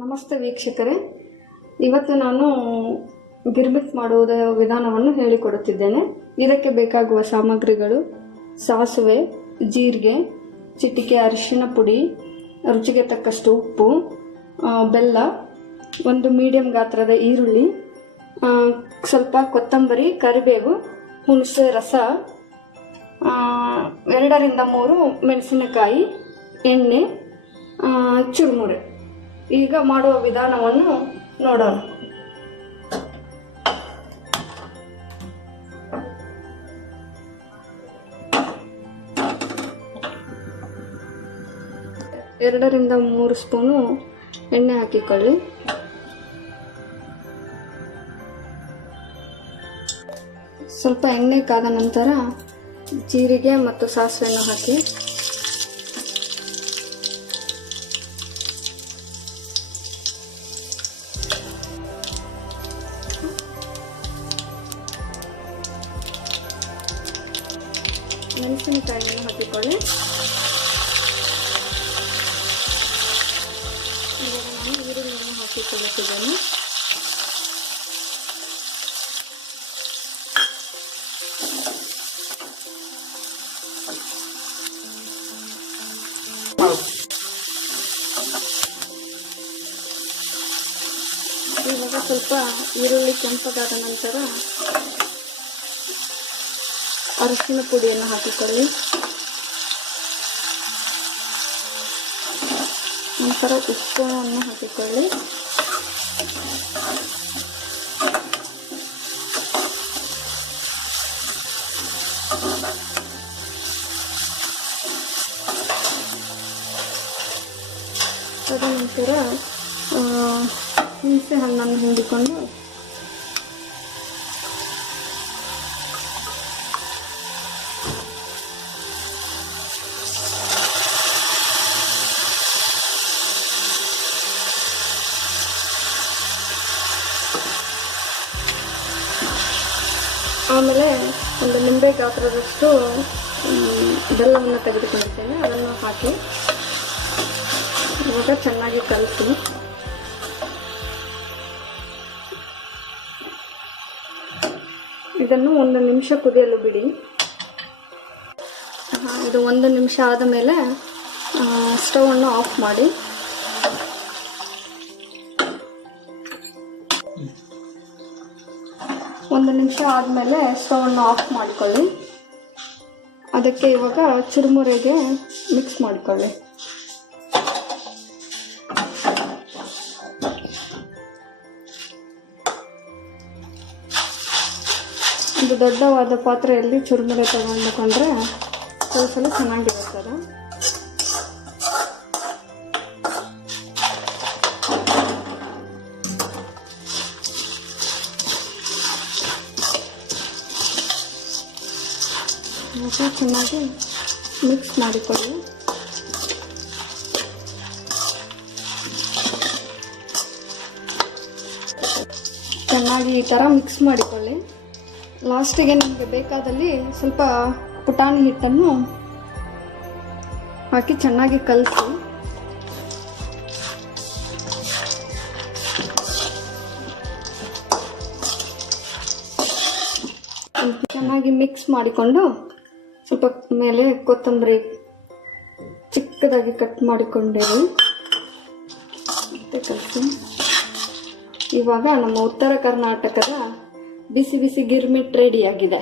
ನಮಸ್ತೆ ವೀಕ್ಷಕರೇ, ಇವತ್ತು ನಾನು ಗಿರ್ಮಿಟ್ ಮಾಡುವುದರ ವಿಧಾನವನ್ನು ಹೇಳಿಕೊಡುತ್ತಿದ್ದೇನೆ. ಇದಕ್ಕೆ ಬೇಕಾಗುವ ಸಾಮಗ್ರಿಗಳು: ಸಾಸಿವೆ, ಜೀರಿಗೆ, ಚಿಟಿಕೆ ಅರಿಶಿನ ಪುಡಿ, ರುಚಿಗೆ ತಕ್ಕಷ್ಟು ಉಪ್ಪು, ಬೆಲ್ಲ, ಒಂದು ಮೀಡಿಯಂ ಗಾತ್ರದ ಈರುಳ್ಳಿ, ಸ್ವಲ್ಪ ಕೊತ್ತಂಬರಿ, ಕರಿಬೇವು, ಹುಣಸೆ ರಸ, 2 ರಿಂದ 3 ಮೆಣಸಿನಕಾಯಿ, ಎಣ್ಣೆ, ಚುರುಮುರಿ. ಈಗ ಮಾಡುವ ವಿಧಾನವನ್ನು ನೋಡೋಣ. ಎರಡರಿಂದ 3 ಸ್ಪೂನು ಎಣ್ಣೆ ಹಾಕಿಕೊಳ್ಳಿ. ಸ್ವಲ್ಪ ಎಣ್ಣೆ ಕಾದ ನಂತರ ಜೀರಿಗೆ ಮತ್ತು ಸಾಸಿವೆಯನ್ನು ಹಾಕಿ ಮೆಣಸಿನಕಾಯಿಯನ್ನು ಹಾಕಿಕೊಳ್ಳಿ. ಇವಾಗ ನಾನು ಈರುಳ್ಳಿಯನ್ನು ಹಾಕಿಕೊಳ್ಳುತ್ತಿದ್ದೇನೆ. ಇವಾಗ ಸ್ವಲ್ಪ ಈರುಳ್ಳಿ ಕೆಂಪಗಾದ ನಂತರ ಅರಿಶಿನ ಪುಡಿಯನ್ನು ಹಾಕಿಕೊಳ್ಳಿ. ನಂತರ ಉಪ್ಪನ್ನು ಹಾಕಿಕೊಳ್ಳಿ. ತದನಂತರ ಹುಣಸೆ ಹಣ್ಣನ್ನು ಹಿಂಡಿಕೊಂಡು ಆಮೇಲೆ ಒಂದು ನಿಂಬೆ ಗಾತ್ರದಷ್ಟು ಬೆಲ್ಲವನ್ನು ತೆಗೆದುಕೊಂಡಿದ್ದೇನೆ, ಅದನ್ನು ಹಾಕಿ ಇವಾಗ ಚೆನ್ನಾಗಿ ಕಲಸಿ ಇದನ್ನು 1 ನಿಮಿಷ ಕುದಿಯಲು ಬಿಡಿ. ಇದು 1 ನಿಮಿಷ ಆದ ಮೇಲೆ ಸ್ಟವನ್ನು ಆಫ್ ಮಾಡಿ. ಒಂದು ನಿಮಿಷ ಆದಮೇಲೆ ಸ್ಟವನ್ನು ಆಫ್ ಮಾಡಿಕೊಳ್ಳಿ. ಅದಕ್ಕೆ ಇವಾಗ ಚುರುಮುರಿಗೆ ಮಿಕ್ಸ್ ಮಾಡಿಕೊಳ್ಳಿ. ಒಂದು ದೊಡ್ಡವಾದ ಪಾತ್ರೆಯಲ್ಲಿ ಚುರುಮುರಿ ತಗೊಂಡುಕೊಂಡ್ರೆ ಕಲಿಸಲು ಚೆನ್ನಾಗಿರುತ್ತದೆ. ಚೆನ್ನಾಗಿ ಮಿಕ್ಸ್ ಮಾಡಿಕೊಳ್ಳಿ. ಚೆನ್ನಾಗಿ ಈ ಥರ ಮಿಕ್ಸ್ ಮಾಡಿಕೊಳ್ಳಿ. ಲಾಸ್ಟಿಗೆ ನಿಮಗೆ ಬೇಕಾದಲ್ಲಿ ಸ್ವಲ್ಪ ಪುಟಾಣಿ ಹಿಟ್ಟನ್ನು ಹಾಕಿ ಚೆನ್ನಾಗಿ ಕಲಸಿ. ಚೆನ್ನಾಗಿ ಮಿಕ್ಸ್ ಮಾಡಿಕೊಂಡು ಸ್ವಲ್ಪ ಮೇಲೆ ಕೊತ್ತಂಬರಿ ಚಿಕ್ಕದಾಗಿ ಕಟ್ ಮಾಡಿಕೊಂಡಿರಿ ಮತ್ತೆ ಕಲಸಿ. ಇವಾಗ ನಮ್ಮ ಉತ್ತರ ಕರ್ನಾಟಕದ ಬಿಸಿ ಬಿಸಿ ಗಿರ್ಮಿಟ್ ರೆಡಿಯಾಗಿದೆ.